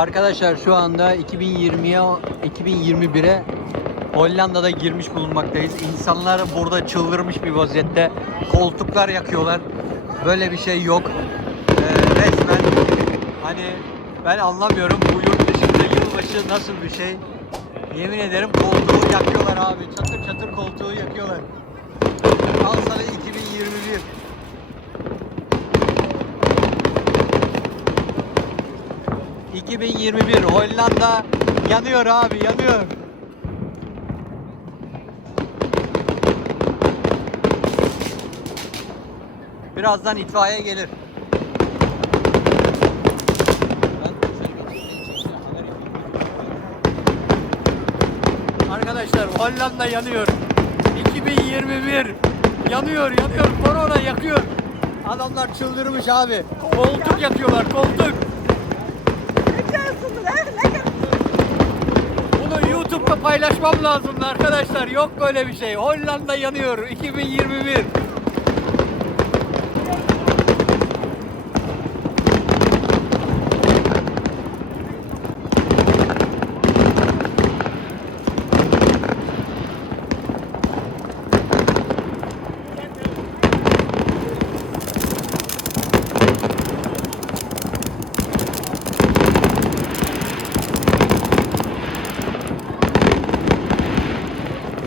Arkadaşlar şu anda 2020'ye 2021'e Hollanda'da girmiş bulunmaktayız. İnsanlar burada çıldırmış bir vaziyette. Koltuklar yakıyorlar. Böyle bir şey yok. Ee, resmen hani ben anlamıyorum bu yurt dışında yılbaşı nasıl bir şey. Yemin ederim koltuğu yakıyorlar abi. Çatır çatır koltuğu yakıyorlar. Al sana 2021. ...2021 Hollanda yanıyor abi yanıyor. Birazdan itfaiye gelir. Arkadaşlar Hollanda yanıyor. 2021 yanıyor yanıyor. Korona yakıyor. Adamlar çıldırmış abi. Koltuk yakıyorlar koltuk. Bunu YouTube'da paylaşmam lazımdı arkadaşlar. Yok böyle bir şey. Hollanda yanıyor 2021.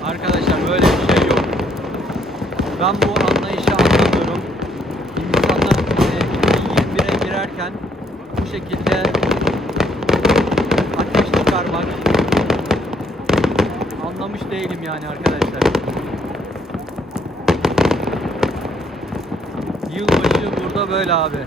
Arkadaşlar böyle bir şey yok. Ben bu anlayışı anlamıyorum. İnsanlar e, 2021'e girerken bu şekilde ateş çıkarmak anlamış değilim yani arkadaşlar. Yılbaşı burada böyle abi.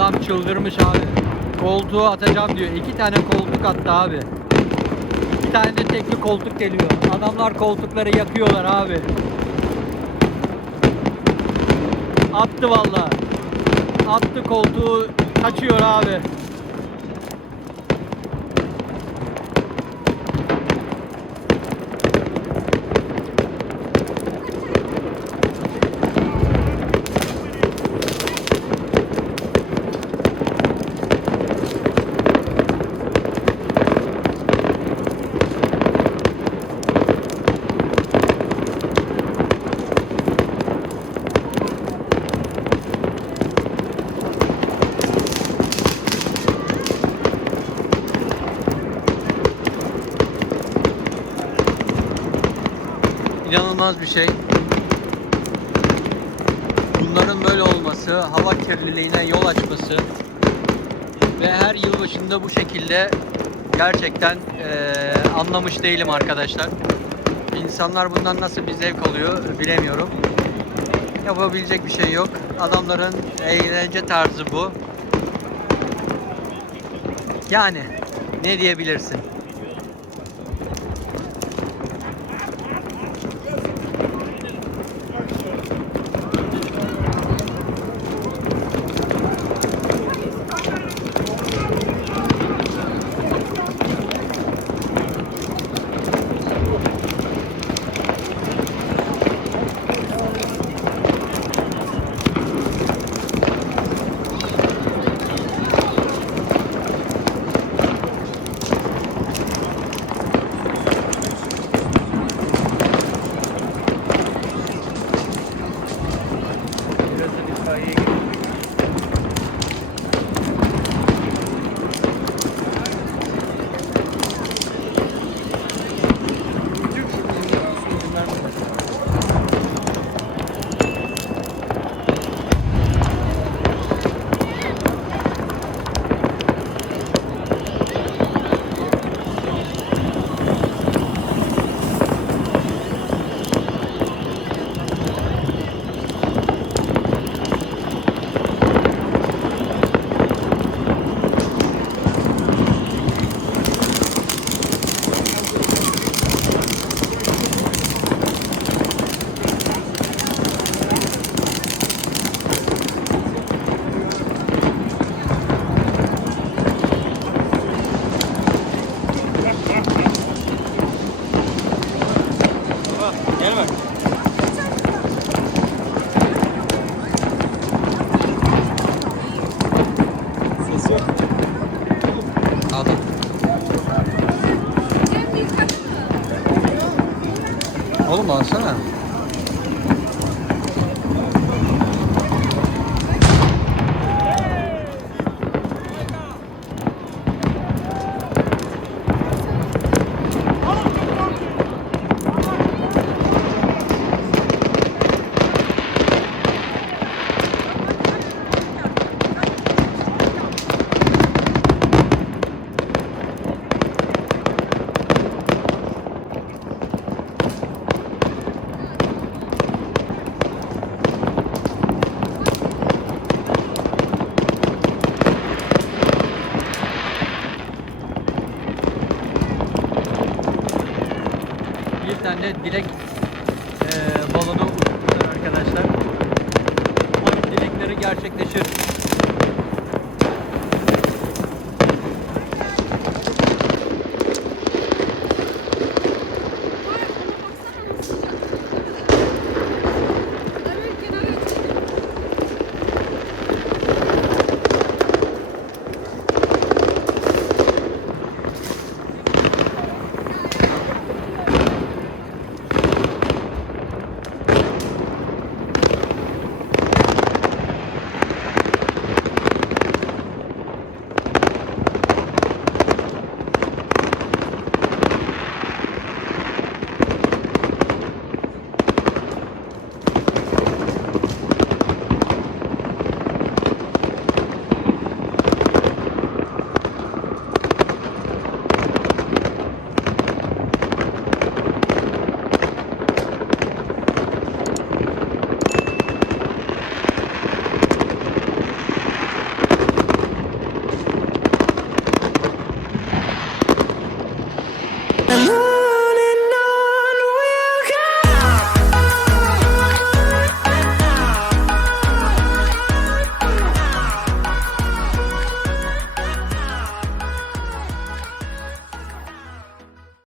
Adam çıldırmış abi. Koltuğu atacağım diyor. İki tane koltuk attı abi. İki tane de tekli koltuk geliyor. Adamlar koltukları yakıyorlar abi. Attı valla. Attı koltuğu kaçıyor abi. İnanılmaz bir şey. Bunların böyle olması, hava kirliliğine yol açması ve her yılbaşında bu şekilde gerçekten eee, anlamış değilim arkadaşlar. İnsanlar bundan nasıl bir zevk alıyor bilemiyorum. Yapabilecek bir şey yok. Adamların eğlence tarzı bu. Yani ne diyebilirsin? Bir tane The Lord.